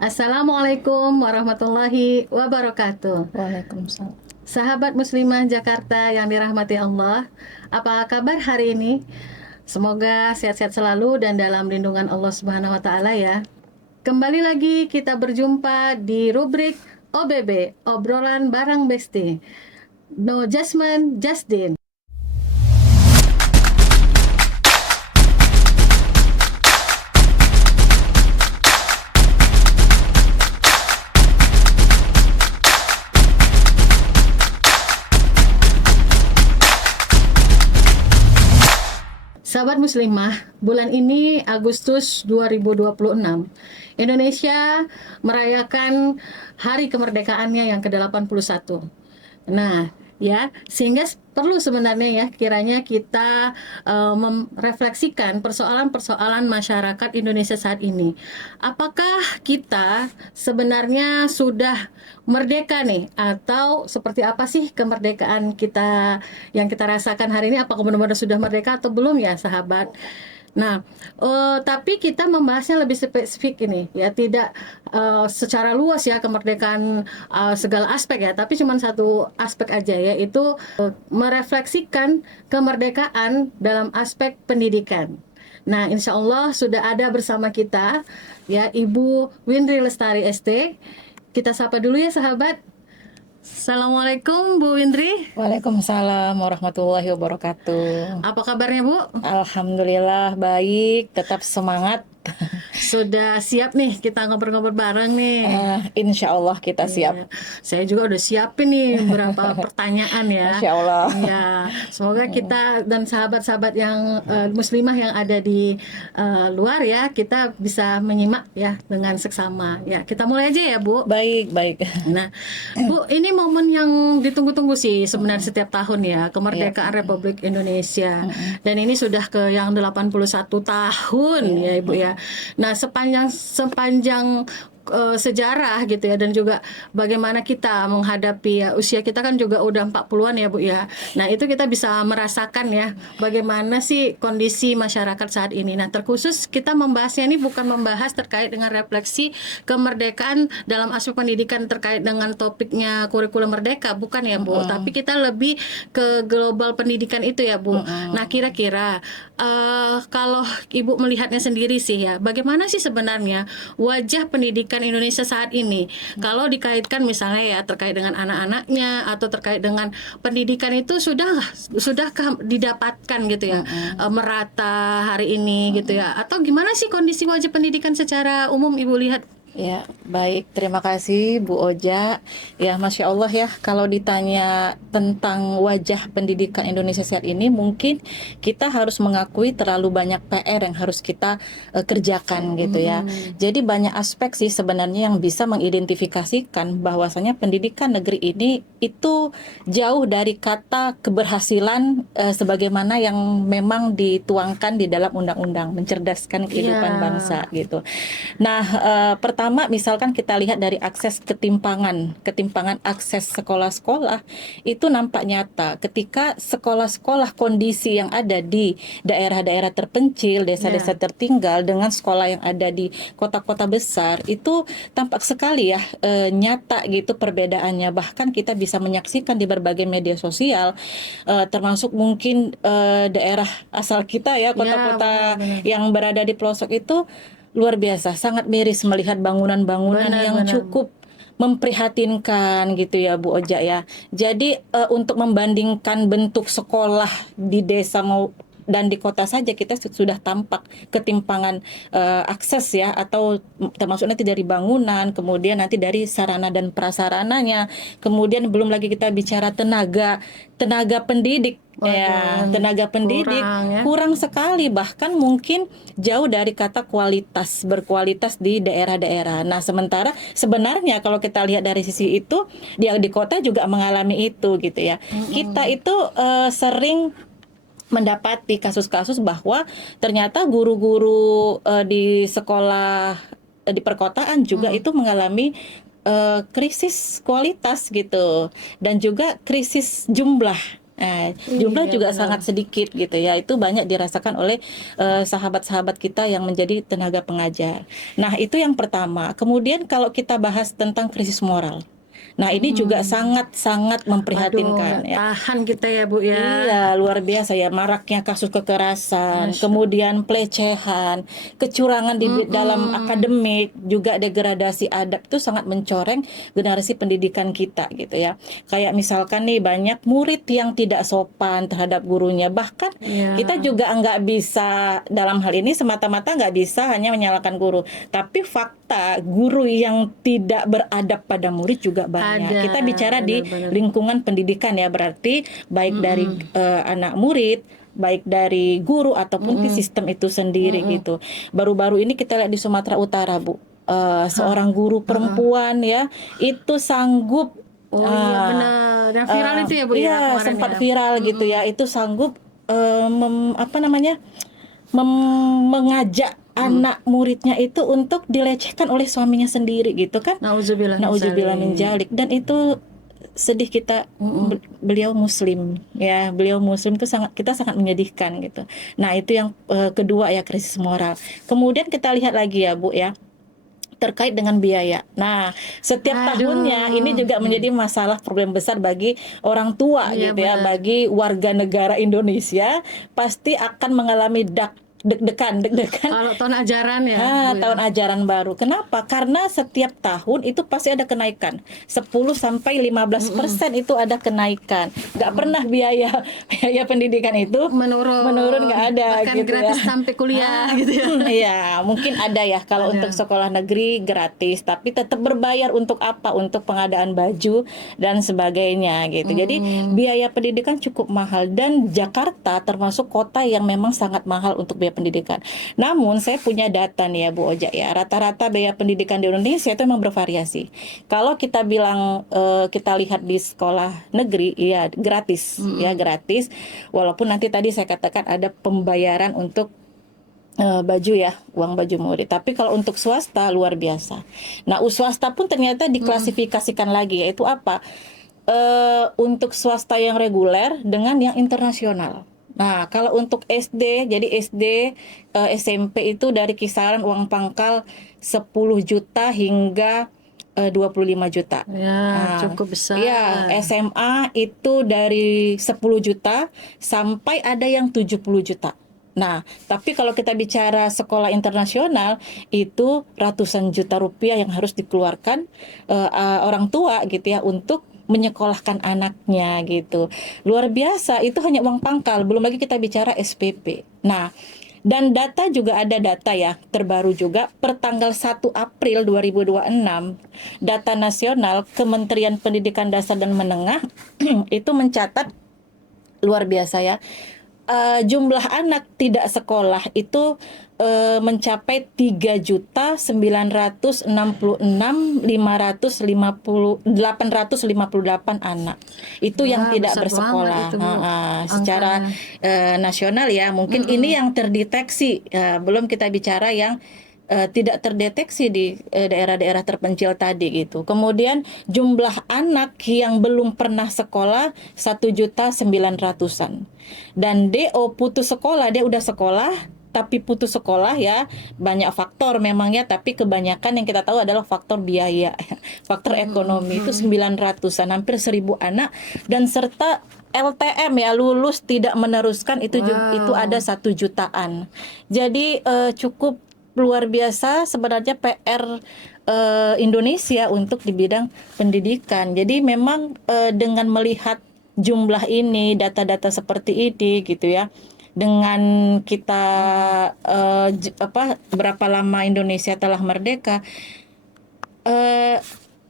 Assalamualaikum warahmatullahi wabarakatuh. Waalaikumsalam. Sahabat muslimah Jakarta yang dirahmati Allah, apa kabar hari ini? Semoga sehat-sehat selalu dan dalam lindungan Allah Subhanahu wa taala ya. Kembali lagi kita berjumpa di rubrik OBB, obrolan bareng Besti. No Judgment, Just Din. Sahabat muslimah, bulan ini Agustus 2026, Indonesia merayakan hari kemerdekaannya yang ke-81. Nah, ya, sehingga perlu sebenarnya ya kiranya kita merefleksikan persoalan-persoalan masyarakat Indonesia saat ini. Apakah kita sebenarnya sudah merdeka nih, atau seperti apa sih kemerdekaan kita yang kita rasakan hari ini? Apakah benar-benar sudah merdeka atau belum ya, sahabat? Nah, tapi kita membahasnya lebih spesifik ini ya, tidak secara luas ya kemerdekaan segala aspek ya, tapi cuma satu aspek aja, yaitu merefleksikan kemerdekaan dalam aspek pendidikan. Nah, insya Allah sudah ada bersama kita ya Ibu Windri Lestari ST. Kita sapa dulu ya sahabat. Assalamualaikum Bu Windri. Waalaikumsalam warahmatullahi wabarakatuh. Apa kabarnya Bu? Alhamdulillah baik, tetap semangat. Sudah siap nih kita ngobrol-ngobrol bareng nih. Insya Allah kita siap. Iya. Saya juga udah siapin nih beberapa pertanyaan ya. Masya Allah. Iya, semoga kita dan sahabat-sahabat yang muslimah yang ada di luar ya, kita bisa menyimak ya dengan seksama. Ya, kita mulai aja ya, Bu. Baik, baik. Nah, Bu, ini momen yang ditunggu-tunggu sih sebenarnya setiap tahun ya, kemerdekaan Republik Indonesia. Dan ini sudah ke yang 81 tahun ya, Ibu ya. Nah, sepanjang sejarah gitu ya, dan juga bagaimana kita menghadapi ya, usia kita kan juga udah 40-an ya Bu ya. Nah, itu kita bisa merasakan ya bagaimana sih kondisi masyarakat saat ini. Nah, terkhusus kita membahasnya ini bukan membahas terkait dengan refleksi kemerdekaan dalam aspek pendidikan terkait dengan topiknya kurikulum merdeka, bukan ya Bu, tapi kita lebih ke global pendidikan itu ya Bu. Nah, kira-kira kalau Ibu melihatnya sendiri sih ya, bagaimana sih sebenarnya wajah pendidikan Indonesia saat ini kalau dikaitkan misalnya ya terkait dengan anak-anaknya atau terkait dengan pendidikan itu sudahkah didapatkan gitu ya, merata hari ini gitu ya, atau gimana sih kondisi wajah pendidikan secara umum Ibu lihat? Ya, baik. Terima kasih Bu Oja. Ya, Masya Allah ya, kalau ditanya tentang wajah pendidikan Indonesia saat ini, mungkin kita harus mengakui terlalu banyak PR yang harus kita kerjakan gitu ya. Jadi banyak aspek sih sebenarnya yang bisa mengidentifikasikan bahwasanya pendidikan negeri ini itu jauh dari kata keberhasilan sebagaimana yang memang dituangkan di dalam undang-undang mencerdaskan kehidupan bangsa gitu. Nah, pertama misalkan kita lihat dari ketimpangan akses sekolah-sekolah itu nampak nyata ketika sekolah-sekolah kondisi yang ada di daerah-daerah terpencil, desa-desa tertinggal dengan sekolah yang ada di kota-kota besar itu tampak sekali ya nyata gitu perbedaannya. Bahkan kita bisa menyaksikan di berbagai media sosial termasuk mungkin daerah asal kita ya, kota-kota yang berada di pelosok itu luar biasa, sangat miris melihat bangunan-bangunan yang cukup memprihatinkan gitu ya Bu Oja ya. Jadi untuk membandingkan bentuk sekolah di desa dan di kota saja kita sudah tampak ketimpangan akses ya, atau termasuk nanti dari bangunan, kemudian nanti dari sarana dan prasarananya, kemudian belum lagi kita bicara tenaga pendidik. Tenaga pendidik kurang sekali, bahkan mungkin jauh dari kata berkualitas di daerah-daerah. Nah, sementara sebenarnya kalau kita lihat dari sisi itu, di kota juga mengalami itu gitu ya. Kita itu sering mendapati kasus-kasus bahwa ternyata guru-guru di sekolah di perkotaan juga itu mengalami krisis kualitas gitu, dan juga krisis jumlah Jumlah Iya, juga benar. sangat sedikit gitu ya. Itu banyak dirasakan oleh sahabat-sahabat kita yang menjadi tenaga pengajar. Nah, itu yang pertama. Kemudian kalau kita bahas tentang krisis moral. Nah, ini juga sangat-sangat Aduh, memprihatinkan nggak ya. tahan kita ya Bu ya. Iya, luar biasa ya, maraknya kasus kekerasan, Masya. kemudian pelecehan, kecurangan di dalam akademik, juga degradasi adab itu sangat mencoreng generasi pendidikan kita gitu ya. Kayak misalkan nih banyak murid yang tidak sopan terhadap gurunya, bahkan Iya. kita juga nggak bisa dalam hal ini semata-mata nggak bisa hanya menyalahkan guru, tapi fakta guru yang tidak beradab pada murid juga banyak. Ada, Kita bicara di benar-benar. lingkungan pendidikan ya, berarti baik dari anak murid, baik dari guru ataupun di sistem itu sendiri gitu. Baru-baru ini kita lihat di Sumatera Utara, Bu, seorang guru perempuan ya itu sanggup Oh iya benar. Yang viral itu ya Bu ya iya kemarin sempat ya. viral gitu ya, itu sanggup apa namanya mengajak anak muridnya itu untuk dilecehkan oleh suaminya sendiri gitu kan. Nauzubillah min Nauzubillah min dzalik. dzalik. Dan itu sedih kita, beliau muslim ya, beliau muslim itu kita sangat menyedihkan gitu. Nah, itu yang kedua ya, krisis moral. Kemudian kita lihat lagi ya Bu ya, terkait dengan biaya. Nah, setiap tahunnya ini Aduh. juga menjadi masalah problem besar bagi orang tua Iya gitu ya, benar. bagi warga negara Indonesia pasti akan mengalami deg-degan. Kalau tahun ajaran ya Bu ya. Tahun ajaran baru. Kenapa? Karena setiap tahun itu pasti ada kenaikan. 10-15% itu ada kenaikan. Nggak pernah biaya pendidikan itu menurun, nggak ada Bahkan gitu ya. gratis sampai kuliah gitu ya. Iya, mungkin ada ya kalau untuk sekolah negeri gratis, tapi tetap berbayar untuk apa? Untuk pengadaan baju dan sebagainya gitu. Jadi biaya pendidikan cukup mahal, dan Jakarta termasuk kota yang memang sangat mahal untuk biaya pendidikan. Namun saya punya data nih ya Bu Oja ya, rata-rata biaya pendidikan di Indonesia itu memang bervariasi. Kalau kita bilang kita lihat di sekolah negeri, ya gratis, ya gratis. Walaupun nanti tadi saya katakan ada pembayaran untuk baju ya, uang baju murid. Tapi kalau untuk swasta luar biasa. Nah, swasta pun ternyata diklasifikasikan lagi, yaitu apa? Untuk swasta yang reguler dengan yang internasional. Nah, kalau untuk SD, jadi SD, SMP itu dari kisaran uang pangkal 10 juta hingga 25 juta. Ya, cukup besar. Iya, SMA itu dari 10 juta sampai ada yang 70 juta. Nah, tapi kalau kita bicara sekolah internasional, itu ratusan juta rupiah yang harus dikeluarkan orang tua gitu ya untuk menyekolahkan anaknya gitu. Luar biasa, itu hanya uang pangkal, belum lagi kita bicara SPP. Nah, dan data juga ada data ya, terbaru juga per tanggal 1 April 2026, data nasional Kementerian Pendidikan Dasar dan Menengah itu mencatat luar biasa ya. Jumlah anak tidak sekolah itu mencapai 3.966.858 anak. Itu yang tidak besar bersekolah. banget itu, Bu, Secara nasional ya, mungkin ini yang terdeteksi. Belum kita bicara yang tidak terdeteksi di daerah-daerah terpencil tadi gitu. Kemudian jumlah anak yang belum pernah sekolah 1.900.000-an. Dan DO putus sekolah, dia udah sekolah tapi putus sekolah ya, banyak faktor memang ya, tapi kebanyakan yang kita tahu adalah faktor biaya, faktor ekonomi. Itu 900-an, hampir 1.000 anak, dan serta LTM ya, lulus tidak meneruskan itu itu ada 1 jutaan. Jadi cukup luar biasa sebenarnya PR Indonesia untuk di bidang pendidikan. Jadi memang dengan melihat jumlah ini, data-data seperti ini gitu ya, dengan kita berapa lama Indonesia telah merdeka,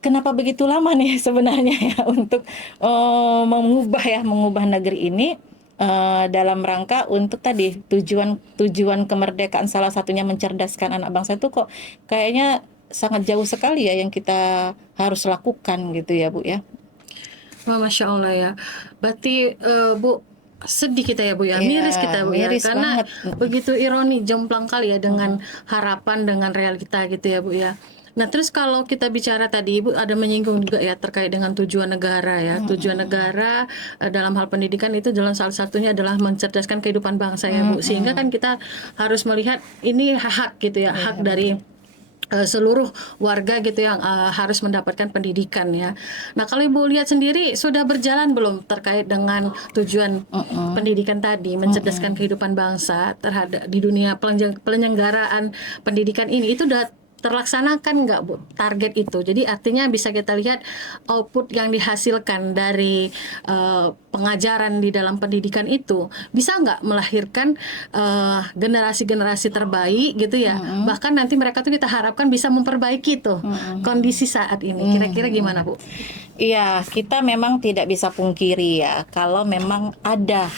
kenapa begitu lama nih sebenarnya ya untuk mengubah negeri ini, dalam rangka untuk tadi tujuan kemerdekaan, salah satunya mencerdaskan anak bangsa, itu kok kayaknya sangat jauh sekali ya yang kita harus lakukan gitu ya Bu ya. Wah, Masya Allah ya. Berarti Bu, sedih kita ya Bu ya, miris kita Bu ya, miris karena banget. begitu ironi, jomplang kali ya dengan harapan, dengan realita gitu ya Bu ya. Nah, terus kalau kita bicara tadi Ibu ada menyinggung juga ya terkait dengan tujuan negara ya. Tujuan negara dalam hal pendidikan itu dalam salah satunya adalah mencerdaskan kehidupan bangsa ya Bu. Sehingga kan kita harus melihat ini hak gitu ya, hak dari seluruh warga gitu yang harus mendapatkan pendidikan ya. Nah, kalau Ibu lihat sendiri sudah berjalan belum terkait dengan tujuan pendidikan tadi, mencerdaskan kehidupan bangsa terhadap di dunia penyelenggaraan pendidikan ini itu udah terlaksanakan nggak Bu target itu? Jadi artinya bisa kita lihat output yang dihasilkan dari pengajaran di dalam pendidikan itu bisa nggak melahirkan generasi-generasi terbaik gitu ya. Bahkan nanti mereka tuh kita harapkan bisa memperbaiki tuh kondisi saat ini. Kira-kira gimana Bu? Iya, kita memang tidak bisa pungkiri ya kalau memang ada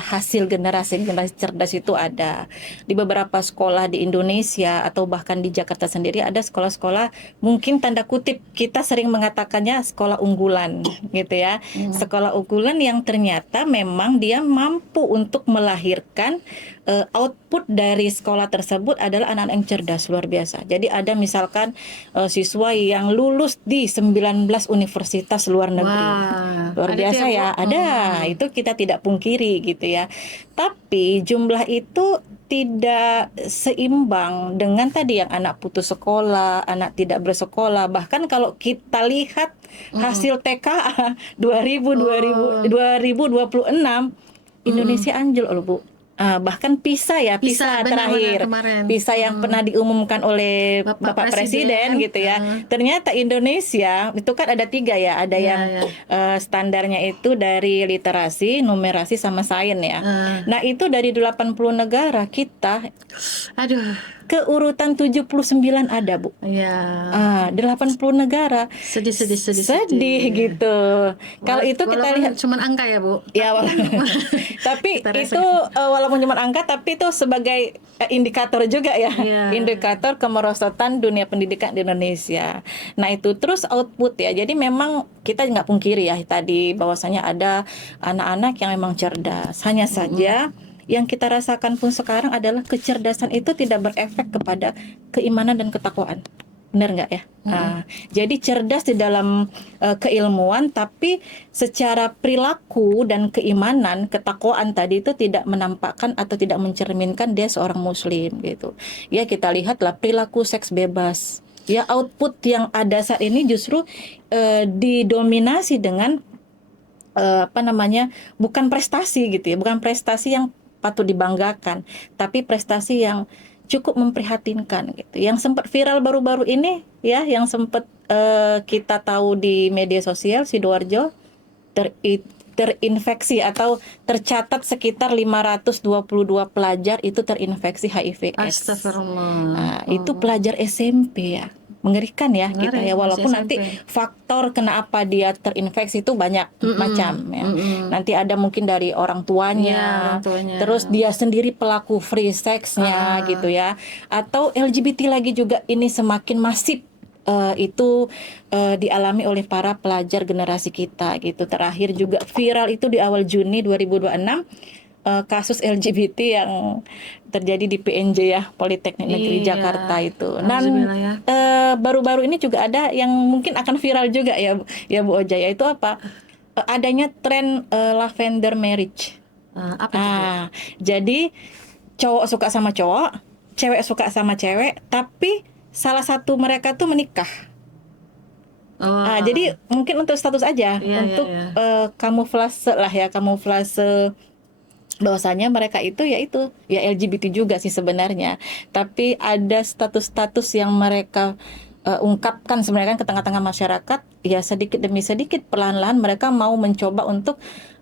hasil generasi cerdas itu ada. Di beberapa sekolah di Indonesia atau bahkan di Jakarta sendiri ada sekolah-sekolah mungkin tanda kutip kita sering mengatakannya sekolah unggulan gitu ya. Sekolah unggulan yang ternyata memang dia mampu untuk melahirkan output dari sekolah tersebut adalah anak-anak yang cerdas luar biasa. Jadi ada misalkan siswa yang lulus di 19 universitas luar negeri. Luar biasa ya. Ada. Itu kita tidak pungkiri gitu ya. Tapi jumlah itu tidak seimbang dengan tadi yang anak putus sekolah, anak tidak bersekolah. Bahkan kalau kita lihat hasil TKA 2026 Indonesia anjlok loh Bu. Bahkan PISA ya, PISA terakhir, PISA yang pernah diumumkan oleh Bapak Presiden gitu ya. Ternyata Indonesia itu kan ada 3 ya, ada yang standarnya itu dari literasi, numerasi sama sains ya. Nah itu dari 80 negara kita, ke urutan 79 ada Bu. Ya. 80 negara. Sedih gitu. Kalau itu kita lihat cuman angka ya Bu. Ya, tapi itu walaupun cuma angka, tapi itu sebagai indikator juga ya, indikator kemerosotan dunia pendidikan di Indonesia. Nah itu terus output ya. Jadi memang kita nggak pungkiri ya tadi bahwasanya ada anak-anak yang memang cerdas. Hanya saja yang kita rasakan pun sekarang adalah kecerdasan itu tidak berefek kepada keimanan dan ketakwaan. Benar nggak ya? Jadi cerdas di dalam keilmuan, tapi secara perilaku dan keimanan, ketakwaan tadi itu tidak menampakkan atau tidak mencerminkan dia seorang muslim gitu. Ya kita lihatlah perilaku seks bebas. Ya output yang ada saat ini justru didominasi dengan bukan prestasi gitu ya, bukan prestasi yang patut dibanggakan, tapi prestasi yang cukup memprihatinkan gitu. Yang sempat viral baru-baru ini ya, yang sempat kita tahu di media sosial, Sidoarjo terinfeksi atau tercatat sekitar 522 pelajar itu terinfeksi HIV/AIDS. Astagfirullah. Itu pelajar SMP ya. Mengerikan ya kita ya, walaupun nanti faktor kenapa dia terinfeksi itu banyak macam ya. Nanti ada mungkin dari orang tuanya, terus dia sendiri pelaku free sex-nya gitu ya, atau LGBT lagi juga ini semakin masif itu dialami oleh para pelajar generasi kita gitu. Terakhir juga viral itu di awal Juni 2026 kasus LGBT yang terjadi di PNJ ya, Politeknik Negeri Jakarta itu. Dan baru-baru ini juga ada yang mungkin akan viral juga ya Bu Oja, yaitu apa? Adanya tren lavender marriage. Jadi cowok suka sama cowok, cewek suka sama cewek, tapi salah satu mereka tuh menikah. Jadi mungkin untuk status aja, untuk kamuflase lah ya, kamuflase bahwasanya mereka itu ya LGBT juga sih sebenarnya, tapi ada status-status yang mereka ungkapkan sebenarnya kan ke tengah-tengah masyarakat ya, sedikit demi sedikit perlahan-lahan mereka mau mencoba untuk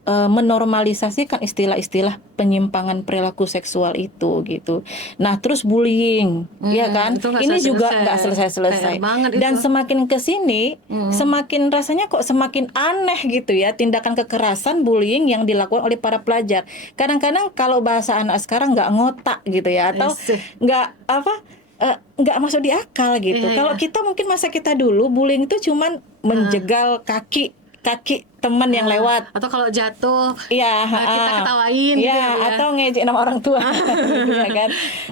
menormalisasikan istilah-istilah penyimpangan perilaku seksual itu gitu. Nah terus bullying ya kan, ini juga nggak selesai-selesai, dan semakin kesini semakin rasanya kok semakin aneh gitu ya, tindakan kekerasan bullying yang dilakukan oleh para pelajar. Kadang-kadang kalau bahasa anak sekarang nggak ngotak gitu ya, atau nggak masuk di akal gitu. Kalau kita mungkin masa kita dulu bullying itu cuman menjegal kaki teman yang lewat, atau kalau jatuh kita ketawain gitu ya, atau ngejek nama orang tua gitu ya kan.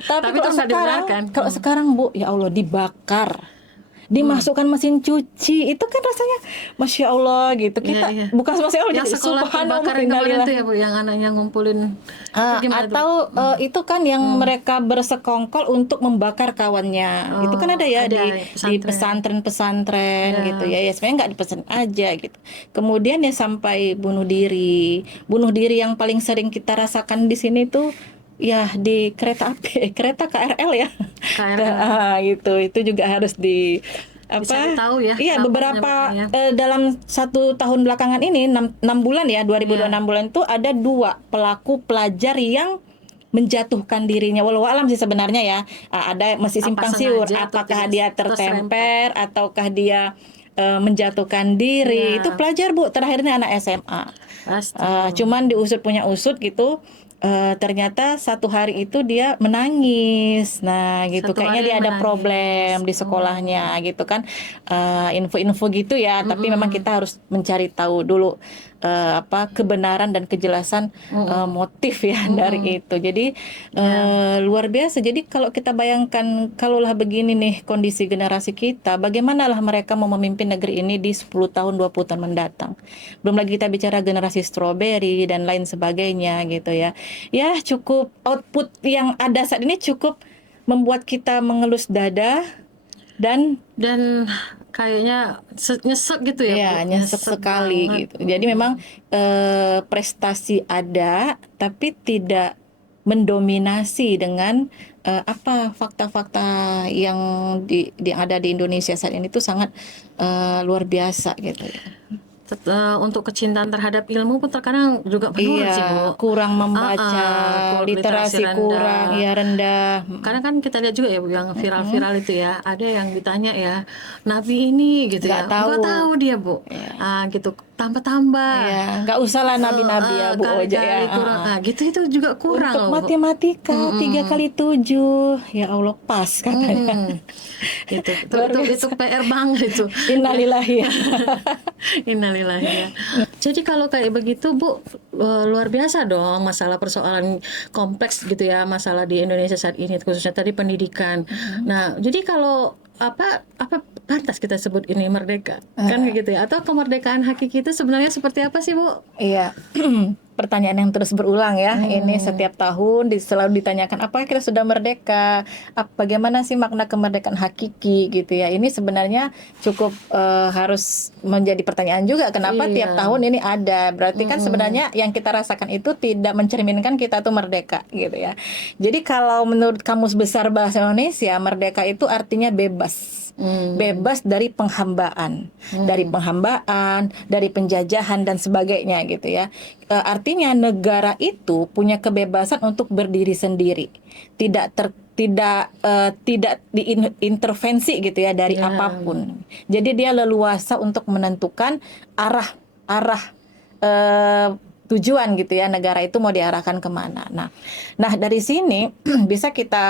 Tapi kalau sekarang Bu ya Allah, dimasukkan mesin cuci, itu kan rasanya Masya Allah gitu. Kita Iya. bukan Masya Allah, Yang jadi sekolah subhanallah, terbakar yang kemarin innalillahi. tuh ya Bu, yang anaknya ngumpulin itu gimana tuh? Atau itu kan yang mereka bersekongkol untuk membakar kawannya. Itu kan ada Oh, ya ada di pesantren-pesantren Ya. gitu ya. Ya sebenarnya nggak dipesan aja gitu. Kemudian ya sampai bunuh diri. Bunuh diri yang paling sering kita rasakan di sini tuh ya di kereta api, kereta KRL ya. KRL. Gitu. Itu juga harus di Dicari tahu ya iya, kenapa beberapa penyebabnya. dalam 1 tahun belakangan ini, 6 bulan ya, 2026 bulan itu ada 2 pelaku pelajar yang menjatuhkan dirinya. Walau alam sih sebenarnya ya. Ada masih Apa simpang siur, sengaja atau apakah tidak, dia atau serempet? tertemper ataukah dia menjatuhkan diri. Ya, Itu pelajar Bu, terakhirnya anak SMA. pasti. Cuman diusut punya usut gitu. Ternyata satu hari itu dia menangis. Nah gitu, Satu kayaknya hari dia ada menangis. problem di sekolahnya gitu kan. Info-info gitu ya. Tapi memang kita harus mencari tahu dulu kebenaran dan kejelasan motif ya dari itu. Jadi luar biasa. Jadi kalau kita bayangkan, kalaulah begini nih kondisi generasi kita, bagaimanalah mereka mau memimpin negeri ini di 10 tahun 20 tahun mendatang. Belum lagi kita bicara generasi strawberry dan lain sebagainya gitu ya. Ya cukup, output yang ada saat ini cukup membuat kita mengelus dada dan kayaknya nyesek gitu ya, ya Bu. nyesek sekali banget. gitu. Jadi memang prestasi ada, tapi tidak mendominasi dengan fakta-fakta yang yang ada di Indonesia saat ini itu sangat luar biasa gitu ya. Untuk kecintaan terhadap ilmu pun terkadang juga menurun sih, Bu. Kurang membaca, Literasi literasi kurang, rendah. ya rendah. Karena kan kita lihat juga ya Bu, yang viral-viral itu ya, ada yang ditanya ya, Nabi ini gitu Nggak ya, tahu. nggak tahu dia Bu. Gitu, tambah-tambah. Ya, nggak usah lah nabi-nabi ya Bu Oja ya. Kali-kali kurang. Gitu itu juga kurang Untuk loh, Bu. matematika 3 kali 7, ya Allah pas katanya. Itu PR banget itu. Innalillahi. Innalillahi ya. Jadi kalau kayak begitu Bu, luar biasa dong masalah persoalan kompleks gitu ya, masalah di Indonesia saat ini khususnya tadi pendidikan. Nah, jadi kalau apa pantas kita sebut ini merdeka kan kayak gitu ya, atau kemerdekaan hakiki itu sebenarnya seperti apa sih Bu? Iya. Pertanyaan yang terus berulang ya. Ini setiap tahun selalu ditanyakan, apakah kita sudah merdeka? Bagaimana sih makna kemerdekaan hakiki gitu ya. Ini sebenarnya cukup harus menjadi pertanyaan juga, kenapa Iya. tiap tahun ini ada. Berarti kan sebenarnya yang kita rasakan itu tidak mencerminkan kita tuh merdeka gitu ya. Jadi kalau menurut Kamus Besar Bahasa Indonesia, merdeka itu artinya bebas. Bebas dari penghambaan, dari penjajahan dan sebagainya gitu ya. Artinya negara itu punya kebebasan untuk berdiri sendiri, tidak diintervensi gitu ya dari apapun. Jadi dia leluasa untuk menentukan arah tujuan gitu ya, negara itu mau diarahkan kemana. Nah dari sini bisa kita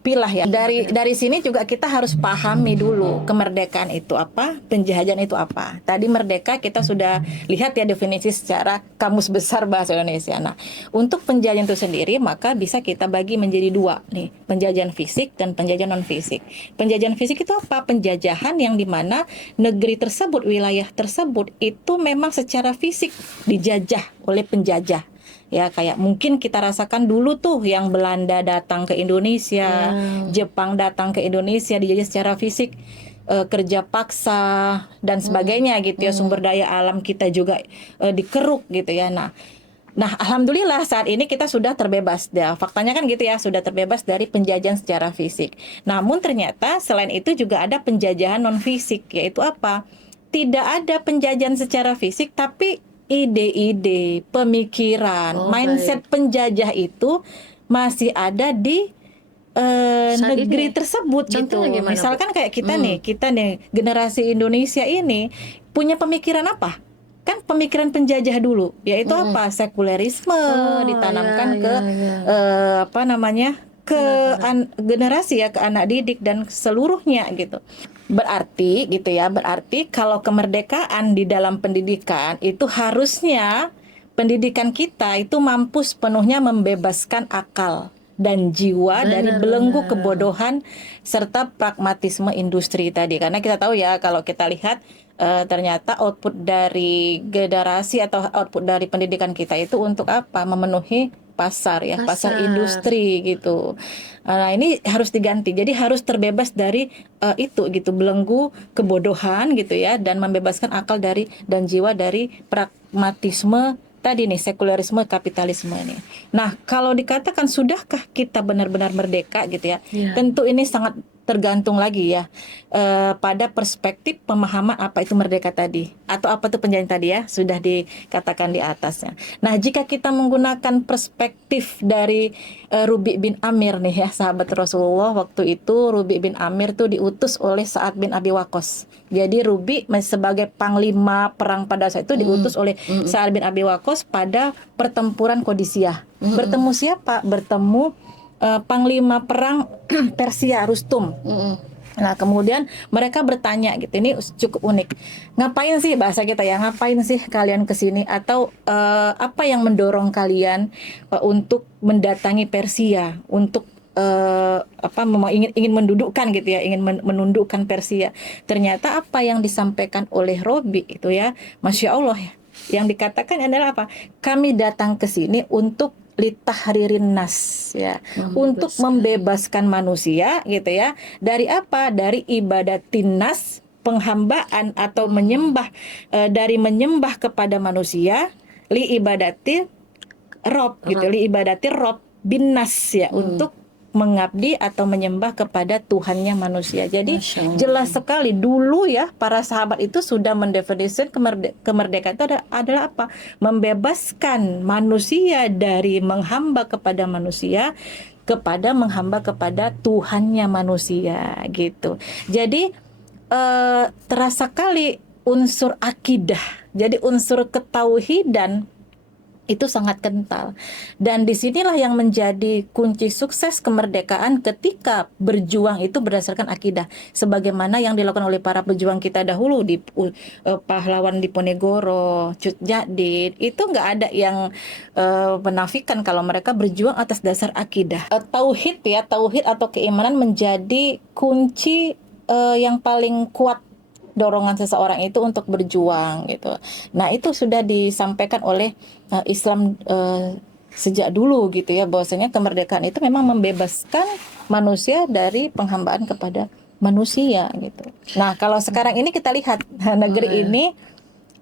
pilah ya. Dari sini juga kita harus pahami dulu kemerdekaan itu apa, penjajahan itu apa. Tadi merdeka kita sudah lihat ya definisi secara Kamus Besar Bahasa Indonesia. Nah, untuk penjajahan itu sendiri maka bisa kita bagi menjadi 2 nih, penjajahan fisik dan penjajahan non fisik. Penjajahan fisik itu apa? Penjajahan yang dimana negeri tersebut, wilayah tersebut itu memang secara fisik dijajah oleh penjajah ya, kayak mungkin kita rasakan dulu tuh yang Belanda datang ke Indonesia, Jepang datang ke Indonesia, dijajah secara fisik, kerja paksa dan sebagainya gitu ya, sumber daya alam kita juga dikeruk gitu ya. Nah alhamdulillah saat ini kita sudah terbebas ya, faktanya kan gitu ya, sudah terbebas dari penjajahan secara fisik. Namun ternyata selain itu juga ada penjajahan non fisik, yaitu apa? Tidak ada penjajahan secara fisik tapi ide-ide, pemikiran, mindset penjajah itu masih ada di negeri tersebut gitu. Contohnya gimana, Misalkan kayak kita nih generasi Indonesia ini punya pemikiran apa? Kan pemikiran penjajah dulu, yaitu apa? Sekulerisme ditanamkan ke ke generasi ya, ke anak didik dan seluruhnya gitu. Berarti kalau kemerdekaan di dalam pendidikan itu harusnya pendidikan kita itu mampu sepenuhnya membebaskan akal dan jiwa dari Benar, belenggu benar. kebodohan serta pragmatisme industri tadi. Karena kita tahu ya, kalau kita lihat ternyata output dari generasi atau output dari pendidikan kita itu untuk apa? Memenuhi pasar ya, pasar Pasar. industri gitu. Nah, ini harus diganti. Jadi harus terbebas dari itu gitu, belenggu kebodohan gitu ya, dan membebaskan akal dari dan jiwa dari pragmatisme tadi nih, sekularisme kapitalisme ini. Nah, kalau dikatakan sudahkah kita benar-benar merdeka gitu ya? Ya. Tentu ini sangat tergantung lagi ya pada perspektif pemahaman apa itu merdeka tadi atau apa itu penjajah tadi ya, sudah dikatakan di atasnya. Nah, jika kita menggunakan perspektif dari Rubi bin Amir nih ya, sahabat Rasulullah, waktu itu Rubi bin Amir tuh diutus oleh Sa'ad bin Abi Waqqas. Jadi Rubi sebagai panglima perang pada saat itu diutus oleh Sa'ad bin Abi Waqqas pada pertempuran Qadisiyah. Bertemu siapa? Bertemu panglima perang Persia, Rustum. Nah, kemudian mereka bertanya gitu, ini cukup unik. Ngapain sih, bahasa kita ya, ngapain sih kalian ke sini? Atau apa yang mendorong kalian untuk mendatangi Persia, untuk ingin mendudukkan gitu ya, ingin menundukkan Persia. Ternyata apa yang disampaikan oleh Robi itu ya, Masya Allah ya, yang dikatakan adalah apa? Kami datang ke sini untuk litahririn nas ya, untuk membebaskan manusia gitu ya, dari apa? Dari ibadatin nas, penghambaan atau menyembah, dari menyembah kepada manusia, li ibadati rob gitu, li ibadati rob bin nas ya, untuk mengabdi atau menyembah kepada Tuhannya manusia. Jadi jelas sekali dulu ya, para sahabat itu sudah mendefinisikan kemerdekaan itu adalah apa? Membebaskan manusia dari menghamba kepada manusia kepada menghamba kepada Tuhannya manusia gitu. Jadi terasa kali unsur akidah. Jadi unsur ketauhidan itu sangat kental, dan disinilah yang menjadi kunci sukses kemerdekaan ketika berjuang itu berdasarkan akidah, sebagaimana yang dilakukan oleh para pejuang kita dahulu di pahlawan Diponegoro, Cut Nyak, itu nggak ada yang menafikan kalau mereka berjuang atas dasar akidah. Tauhid ya, tauhid atau keimanan menjadi kunci yang paling kuat dorongan seseorang itu untuk berjuang gitu. Nah, itu sudah disampaikan oleh Islam sejak dulu gitu ya, bahwasanya kemerdekaan itu memang membebaskan manusia dari penghambaan kepada manusia gitu. Nah, kalau sekarang ini kita lihat negeri ini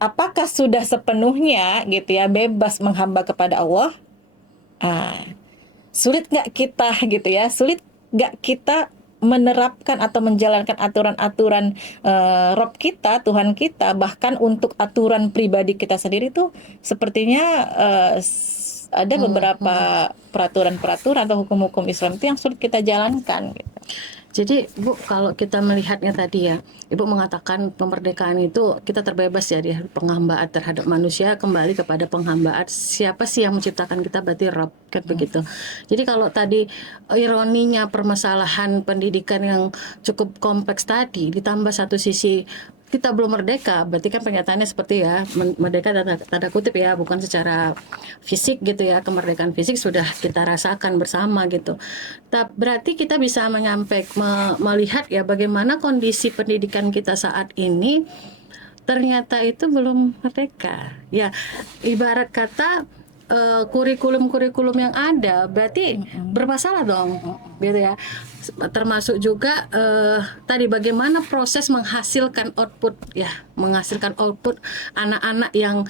apakah sudah sepenuhnya gitu ya bebas menghamba kepada Allah? Sulit nggak kita gitu ya? Sulit nggak kita menerapkan atau menjalankan aturan-aturan Rob kita, Tuhan kita, bahkan untuk aturan pribadi kita sendiri tuh sepertinya ada beberapa peraturan-peraturan atau hukum-hukum Islam itu yang sulit kita jalankan gitu. Jadi Bu, kalau kita melihatnya tadi ya, Ibu mengatakan kemerdekaan itu kita terbebas ya dari penghambaan terhadap manusia, kembali kepada penghambaan siapa sih yang menciptakan kita, berarti Rabb, kan begitu. Jadi kalau tadi ironinya permasalahan pendidikan yang cukup kompleks tadi, ditambah satu sisi kita belum merdeka, berarti kan pernyataannya seperti ya, merdeka tanda kutip ya, bukan secara fisik gitu ya, kemerdekaan fisik sudah kita rasakan bersama gitu. Berarti kita bisa melihat ya bagaimana kondisi pendidikan kita saat ini ternyata itu belum merdeka. Ya, ibarat kata kurikulum-kurikulum yang ada berarti bermasalah dong, gitu ya. Termasuk juga tadi bagaimana proses menghasilkan output ya, menghasilkan output anak-anak yang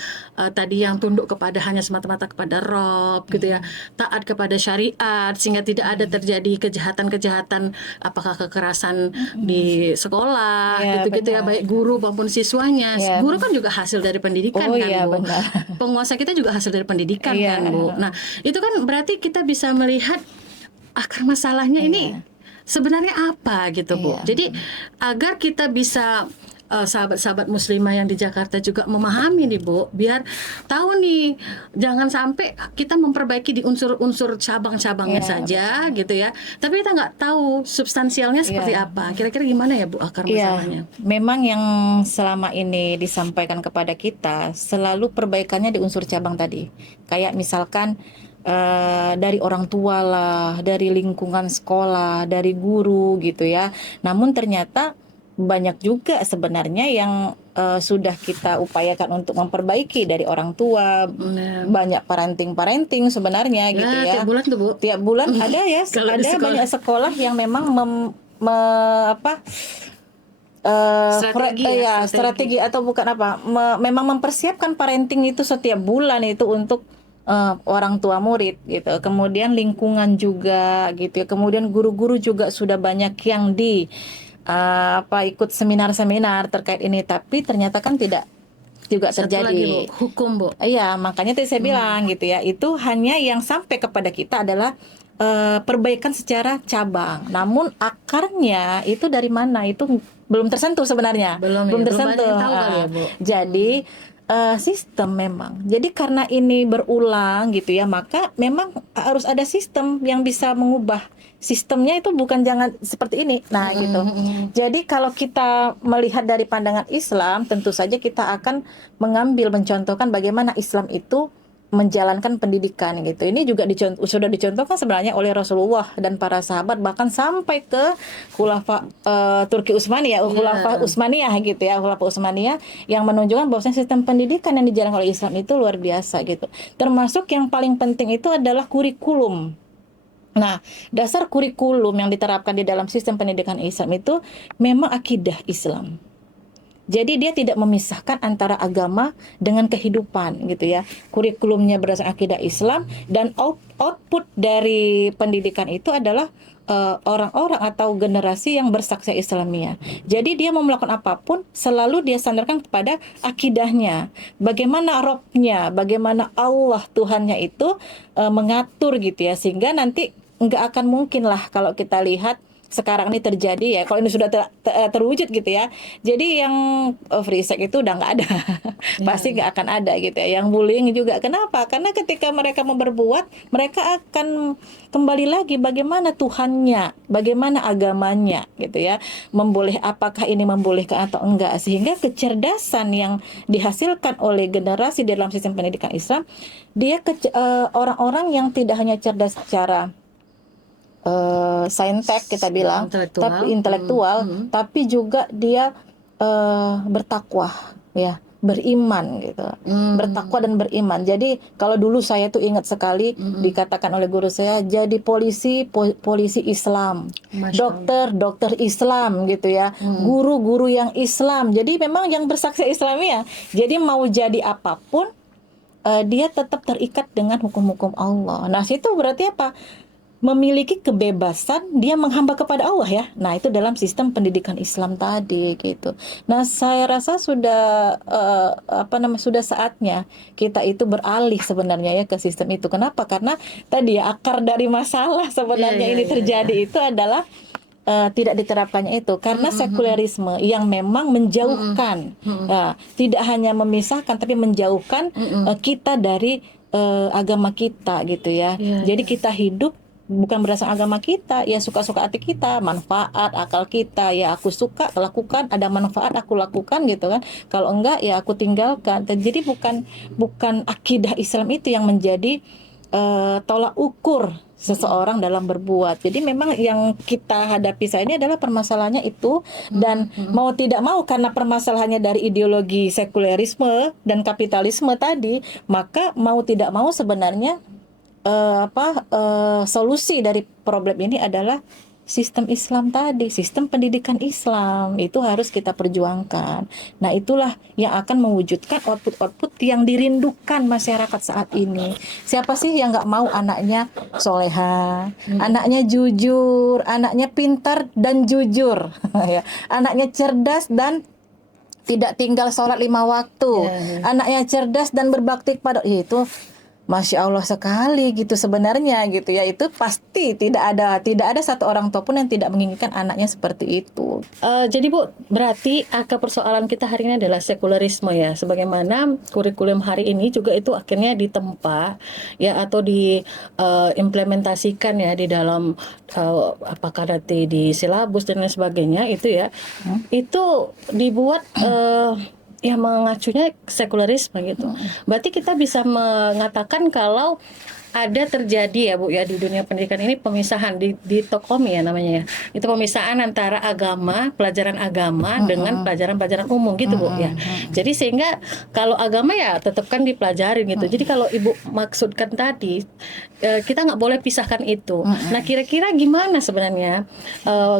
tadi yang tunduk kepada hanya semata-mata kepada Rob gitu ya, taat kepada syariat sehingga tidak ada terjadi kejahatan-kejahatan, apakah kekerasan di sekolah gitu-gitu ya, baik guru maupun siswanya. Guru kan juga hasil dari pendidikan kan Bu. Benar. Penguasa kita juga hasil dari pendidikan kan Bu. Nah, itu kan berarti kita bisa melihat akar masalahnya ini sebenarnya apa gitu Bu. Jadi agar kita bisa sahabat-sahabat muslimah yang di Jakarta juga memahami nih Bu, biar tahu nih, jangan sampai kita memperbaiki di unsur-unsur cabang-cabangnya saja gitu ya, tapi kita nggak tahu substansialnya seperti apa. Kira-kira gimana ya Bu akar masalahnya? Memang yang selama ini disampaikan kepada kita selalu perbaikannya di unsur cabang tadi, kayak misalkan dari orang tua lah, dari lingkungan sekolah, dari guru gitu ya. Namun ternyata banyak juga sebenarnya yang sudah kita upayakan untuk memperbaiki dari orang tua. Nah, Banyak parenting sebenarnya gitu ya tiap ya. bulan tuh Bu. Tiap bulan ada ya, Kalau di ada sekolah. banyak sekolah yang memang strategi atau bukan apa, memang mempersiapkan parenting itu setiap bulan itu untuk orang tua murid gitu. Kemudian lingkungan juga gitu ya. Kemudian guru-guru juga sudah banyak yang ikut seminar-seminar terkait ini, tapi ternyata kan tidak juga Satu lagi Bu, terjadi. hukum Bu. Iya, makanya tadi saya bilang gitu ya, itu hanya yang sampai kepada kita adalah perbaikan secara cabang. Namun akarnya itu dari mana itu belum tersentuh sebenarnya. Belum Belum ya, belum tersentuh. banyak yang tahu kali ya Bu. Jadi sistem memang. Jadi karena ini berulang gitu ya, maka memang harus ada sistem yang bisa mengubah. Sistemnya itu bukan jangan seperti ini. Nah, gitu. Jadi kalau kita melihat dari pandangan Islam, tentu saja kita akan mencontohkan bagaimana Islam itu menjalankan pendidikan gitu. Ini juga sudah dicontohkan sebenarnya oleh Rasulullah dan para sahabat, bahkan sampai ke Khulafa Turki Utsmaniyah, Khulafa Utsmaniyah gitu ya, Khulafa Utsmaniyah yang menunjukkan bahwa sistem pendidikan yang dijalankan oleh Islam itu luar biasa gitu. Termasuk yang paling penting itu adalah kurikulum. Nah, dasar kurikulum yang diterapkan di dalam sistem pendidikan Islam itu memang akidah Islam. Jadi dia tidak memisahkan antara agama dengan kehidupan gitu ya. Kurikulumnya berdasarkan akidah Islam dan output dari pendidikan itu adalah orang-orang atau generasi yang bersaksi Islamiyah. Jadi dia mau melakukan apapun selalu dia sandarkan kepada akidahnya. Bagaimana Robnya, bagaimana Allah Tuhannya itu mengatur gitu ya, sehingga nanti nggak akan mungkin lah kalau kita lihat sekarang ini terjadi ya, kalau ini sudah terwujud gitu ya. Jadi yang free sex itu udah nggak ada. Pasti nggak akan ada gitu ya. Yang bullying juga. Kenapa? Karena ketika mereka mau berbuat, mereka akan kembali lagi bagaimana Tuhannya, bagaimana agamanya gitu ya. Apakah ini membolehkan atau enggak, sehingga kecerdasan yang dihasilkan oleh generasi dalam sistem pendidikan Islam, dia orang-orang yang tidak hanya cerdas secara saintek kita bilang, tapi intelektual, tapi juga dia bertakwa ya, beriman gitu, bertakwa dan beriman. Jadi kalau dulu saya tuh ingat sekali dikatakan oleh guru saya, jadi polisi Islam, dokter Islam gitu ya, guru-guru yang Islam. Jadi memang yang bersaksi Islamiyah. Jadi mau jadi apapun dia tetap terikat dengan hukum-hukum Allah. Nah, itu berarti apa? Memiliki kebebasan dia menghamba kepada Allah ya. Nah, itu dalam sistem pendidikan Islam tadi gitu. Nah, saya rasa sudah sudah saatnya kita itu beralih sebenarnya ya ke sistem itu. Kenapa? Karena tadi ya akar dari masalah sebenarnya ini terjadi itu adalah tidak diterapkannya itu karena sekulerisme yang memang menjauhkan, tidak hanya memisahkan tapi menjauhkan kita dari agama kita gitu ya. Jadi kita hidup bukan berdasarkan agama kita, ya suka-suka hati kita, manfaat akal kita, ya aku suka lakukan, ada manfaat aku lakukan gitu kan. Kalau enggak ya aku tinggalkan. Jadi bukan akidah Islam itu yang menjadi tolak ukur seseorang dalam berbuat. Jadi memang yang kita hadapi saat ini adalah permasalahannya itu, dan mau tidak mau karena permasalahannya dari ideologi sekulerisme dan kapitalisme tadi, maka mau tidak mau sebenarnya solusi dari problem ini adalah sistem Islam tadi, sistem pendidikan Islam itu harus kita perjuangkan. Nah, itulah yang akan mewujudkan output yang dirindukan masyarakat saat ini. Siapa sih yang nggak mau anaknya soleha, anaknya jujur, anaknya pintar dan jujur, ya, anaknya cerdas dan tidak tinggal sholat 5 waktu, anaknya cerdas dan berbakti kepada itu. Masya Allah sekali gitu sebenarnya gitu ya, itu pasti tidak ada satu orang tua pun yang tidak menginginkan anaknya seperti itu. Jadi Bu, berarti akar persoalan kita hari ini adalah sekulerisme ya, sebagaimana kurikulum hari ini juga itu akhirnya ditempa ya atau diimplementasikan ya di dalam apakah nanti di silabus dan lain sebagainya itu ya, itu dibuat yang mengacunya sekulerisme gitu. Berarti kita bisa mengatakan kalau ada terjadi ya Bu ya di dunia pendidikan ini pemisahan di Tokomi ya namanya ya. Itu pemisahan antara agama, pelajaran agama dengan pelajaran-pelajaran umum gitu Bu ya. Jadi sehingga kalau agama ya tetap kan dipelajarin gitu. Jadi kalau Ibu maksudkan tadi kita nggak boleh pisahkan itu. Nah kira-kira gimana sebenarnya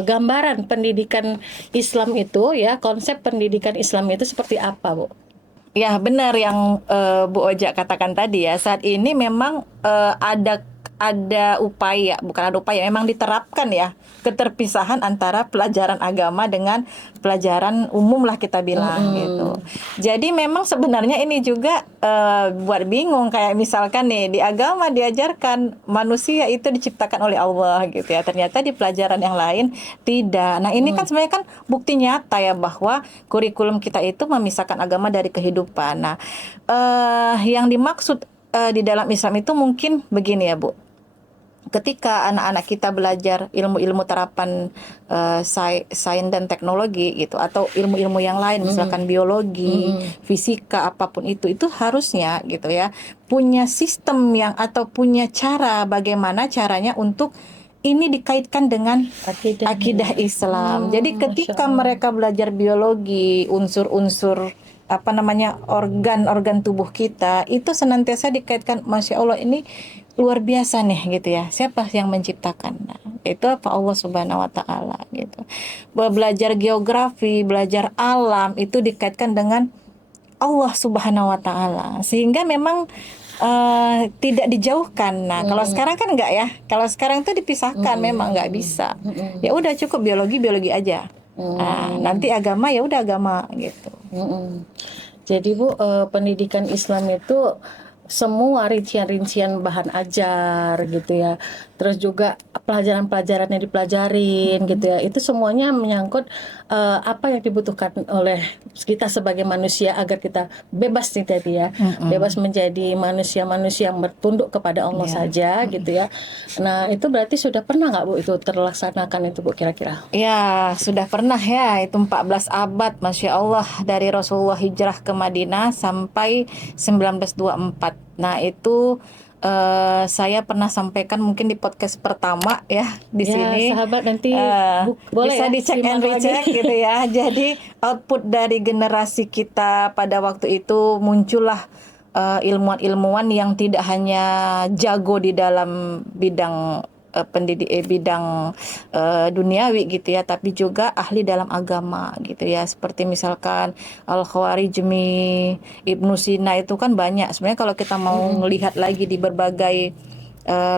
gambaran pendidikan Islam itu ya, konsep pendidikan Islam itu seperti apa Bu? Ya benar yang Bu Oja katakan tadi ya. Saat ini memang ada upaya, bukan ada upaya, memang diterapkan ya keterpisahan antara pelajaran agama dengan pelajaran umum lah kita bilang gitu. Jadi memang sebenarnya ini juga buat bingung, kayak misalkan nih di agama diajarkan manusia itu diciptakan oleh Allah gitu ya. Ternyata di pelajaran yang lain tidak. Nah, ini kan sebenarnya kan bukti nyata ya bahwa kurikulum kita itu memisahkan agama dari kehidupan. Nah, yang dimaksud di dalam Islam itu mungkin begini ya Bu. Ketika anak-anak kita belajar ilmu-ilmu terapan sains dan teknologi gitu, atau ilmu-ilmu yang lain misalkan biologi, fisika, apapun itu harusnya gitu ya punya sistem yang atau punya cara bagaimana caranya untuk ini dikaitkan dengan akidah Islam. Jadi ketika mereka belajar biologi, unsur-unsur apa namanya organ-organ tubuh kita itu senantiasa dikaitkan, Masya Allah ini luar biasa nih gitu ya. Siapa yang menciptakan? Nah, itu apa? Allah Subhanahu wa taala gitu. Belajar geografi, belajar alam itu dikaitkan dengan Allah Subhanahu wa taala. Sehingga memang tidak dijauhkan. Nah, kalau sekarang kan enggak ya. Kalau sekarang itu dipisahkan, memang enggak bisa. Ya udah cukup biologi aja. Nah, nanti agama ya udah agama gitu. Jadi Bu, pendidikan Islam itu semua rincian-rincian bahan ajar gitu ya. Terus juga pelajaran-pelajaran yang dipelajarin gitu ya. Itu semuanya menyangkut apa yang dibutuhkan oleh kita sebagai manusia agar kita bebas nih tadi ya. Bebas menjadi manusia-manusia yang bertunduk kepada Allah saja gitu ya. Nah, itu berarti sudah pernah nggak Bu itu terlaksanakan itu Bu kira-kira? Ya, sudah pernah ya. Itu 14 abad, Masya Allah, dari Rasulullah hijrah ke Madinah sampai 1924. Nah, itu saya pernah sampaikan mungkin di podcast pertama ya di sini. Sahabat nanti boleh bisa ya, dicek and recheck gitu ya. Jadi output dari generasi kita pada waktu itu muncullah ilmuwan-ilmuwan yang tidak hanya jago di dalam bidang bidang duniawi gitu ya, tapi juga ahli dalam agama gitu ya, seperti misalkan Al-Khawarizmi, Ibnu Sina, itu kan banyak sebenarnya kalau kita mau melihat lagi di berbagai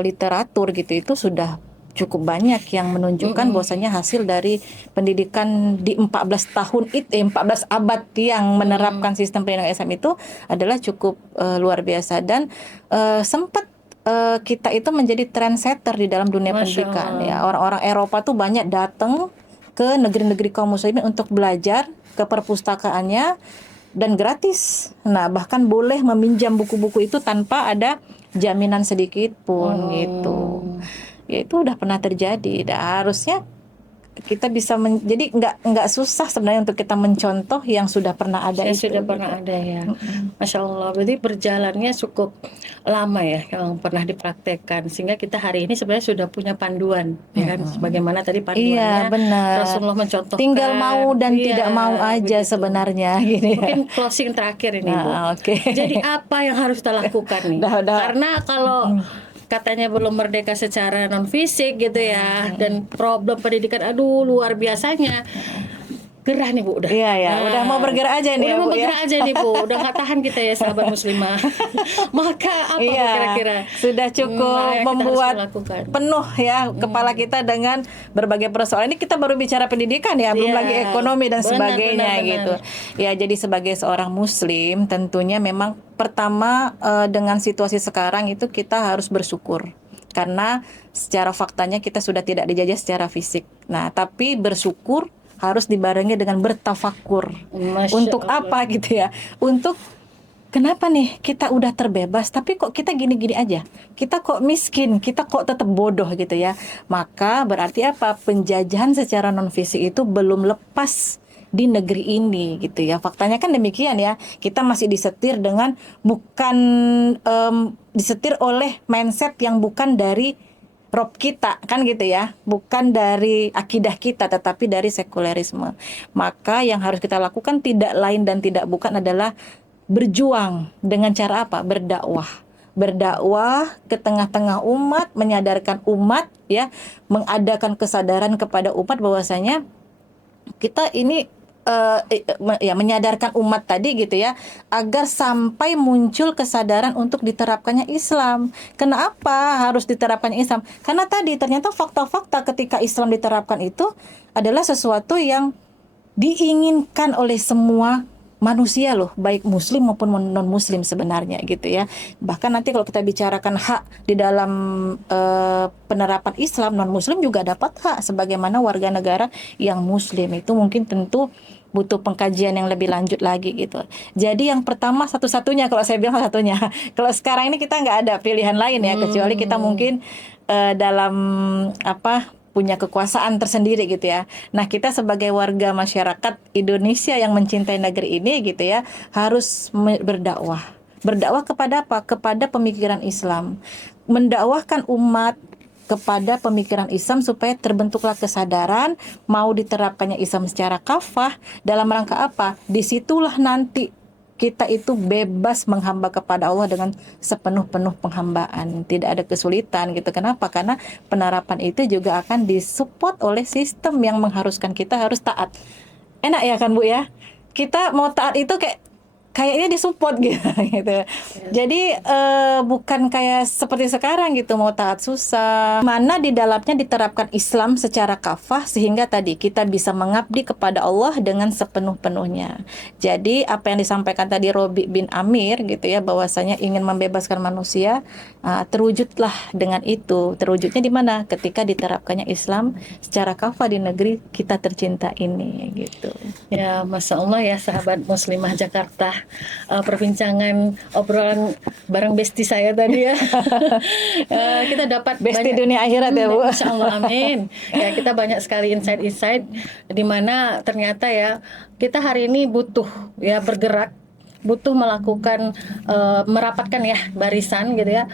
literatur gitu, itu sudah cukup banyak yang menunjukkan bahwasanya hasil dari pendidikan di 14 tahun itu 14 abad yang menerapkan sistem pendidikan Islam itu adalah cukup luar biasa, dan sempat kita itu menjadi trendsetter di dalam dunia pendidikan ya. Orang-orang Eropa tuh banyak datang ke negeri-negeri kaum muslimin untuk belajar ke perpustakaannya dan gratis. Nah, bahkan boleh meminjam buku-buku itu tanpa ada jaminan sedikit pun gitu. Ya itu udah pernah terjadi. Dan harusnya kita bisa jadi nggak susah sebenarnya untuk kita mencontoh yang sudah pernah ada. Sudah pernah ada ya. Masya Allah, berarti berjalannya cukup lama ya yang pernah dipraktekkan, sehingga kita hari ini sebenarnya sudah punya panduan ya kan, sebagaimana tadi panduannya benar. Rasulullah mencontohkan, tinggal mau dan tidak mau aja begitu sebenarnya gini. Mungkin closing terakhir ini Bu. Jadi apa yang harus kita lakukan nih? Karena kalau katanya belum merdeka secara non fisik gitu ya, dan problem pendidikan aduh luar biasanya gerah nih Bu udah. Udah mau bergerak aja nih. Udah mau bergerak aja nih Bu. Udah nggak tahan kita ya sahabat muslimah. Maka apa Bu kira-kira? Sudah cukup membuat penuh ya kepala kita dengan berbagai persoalan. Ini kita baru bicara pendidikan ya, belum lagi ekonomi dan sebagainya gitu. Ya, jadi sebagai seorang muslim tentunya memang pertama dengan situasi sekarang itu kita harus bersyukur. Karena secara faktanya kita sudah tidak dijajah secara fisik. Nah, tapi bersyukur harus dibarengi dengan bertafakur. Untuk apa gitu ya? Untuk kenapa nih kita udah terbebas tapi kok kita gini-gini aja? Kita kok miskin, kita kok tetap bodoh gitu ya. Maka berarti apa? Penjajahan secara non fisik itu belum lepas di negeri ini gitu ya. Faktanya kan demikian ya. Kita masih disetir dengan bukan disetir oleh mindset yang bukan dari Rob kita kan gitu ya, bukan dari akidah kita tetapi dari sekulerisme. Maka yang harus kita lakukan tidak lain dan tidak bukan adalah berjuang dengan cara apa? Berdakwah ke tengah-tengah umat, menyadarkan umat ya, mengadakan kesadaran kepada umat bahwasanya kita ini ya menyadarkan umat tadi gitu ya, agar sampai muncul kesadaran untuk diterapkannya Islam. Kenapa harus diterapkannya Islam? Karena tadi ternyata fakta-fakta ketika Islam diterapkan itu adalah sesuatu yang diinginkan oleh semua manusia loh, baik muslim maupun non muslim sebenarnya gitu ya. Bahkan nanti kalau kita bicarakan hak di dalam penerapan Islam, non muslim juga dapat hak sebagaimana warga negara yang muslim. Itu mungkin tentu butuh pengkajian yang lebih lanjut lagi gitu. Jadi yang pertama satu-satunya, kalau saya bilang satunya, kalau sekarang ini kita nggak ada pilihan lain ya, kecuali kita mungkin dalam punya kekuasaan tersendiri gitu ya. Nah, kita sebagai warga masyarakat Indonesia yang mencintai negeri ini gitu ya, harus berdakwah. Berdakwah kepada apa? Kepada pemikiran Islam. Mendakwahkan umat kepada pemikiran Islam supaya terbentuklah kesadaran mau diterapkannya Islam secara kafah. Dalam rangka apa? Disitulah nanti kita itu bebas menghamba kepada Allah dengan sepenuh-penuh penghambaan, tidak ada kesulitan gitu. Kenapa? Karena penerapan itu juga akan disupport oleh sistem yang mengharuskan kita harus taat. Enak ya kan Bu ya? Kita mau taat itu kayaknya disupport gitu. Jadi bukan kayak seperti sekarang gitu, mau taat susah. Mana di dalamnya diterapkan Islam secara kafah sehingga tadi kita bisa mengabdi kepada Allah dengan sepenuh-penuhnya. Jadi apa yang disampaikan tadi Robi bin Amir gitu ya, bahwasanya ingin membebaskan manusia, terwujudlah dengan itu. Terwujudnya di mana? Ketika diterapkannya Islam secara kafah di negeri kita tercinta ini gitu. Ya, Masya Allah ya sahabat muslimah Jakarta. Perbincangan obrolan bareng besti saya tadi ya. Kita dapat Besti banyak dunia akhirat ya Bu. Masya Allah, amin. Ya, kita banyak sekali insight-insight di mana ternyata ya kita hari ini butuh ya bergerak, butuh melakukan merapatkan ya barisan gitu ya,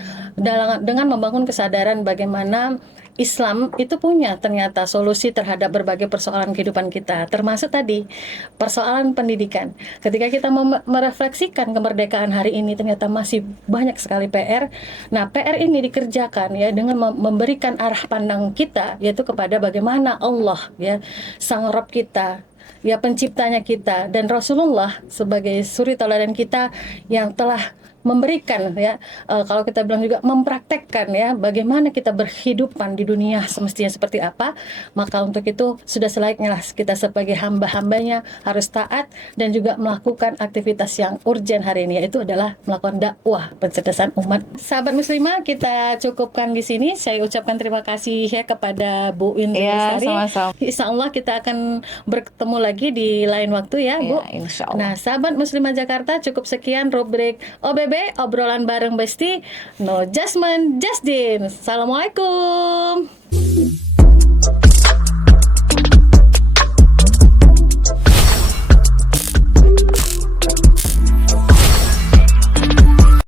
dengan membangun kesadaran bagaimana Islam itu punya ternyata solusi terhadap berbagai persoalan kehidupan kita, termasuk tadi persoalan pendidikan. Ketika kita merefleksikan kemerdekaan hari ini, ternyata masih banyak sekali PR. Nah, PR ini dikerjakan ya dengan memberikan arah pandang kita, yaitu kepada bagaimana Allah ya, Sang Rob kita, ya penciptanya kita, dan Rasulullah sebagai suri tauladan kita yang telah memberikan ya, kalau kita bilang juga mempraktekkan ya bagaimana kita berhidupan di dunia semestinya seperti apa. Maka untuk itu sudah selayaknya lah kita sebagai hamba-hambanya harus taat dan juga melakukan aktivitas yang urgent hari ini, yaitu adalah melakukan dakwah pencerdasan umat. Sahabat muslimah, kita cukupkan di sini. Saya ucapkan terima kasih ya kepada Bu Indri Lestari. Sama-sama. Insya Allah kita akan bertemu lagi di lain waktu ya Bu. Insya Allah. Nah, sahabat muslimah Jakarta, cukup sekian rubrik OBB, obrolan bareng besti. No judgment, just din. Assalamualaikum.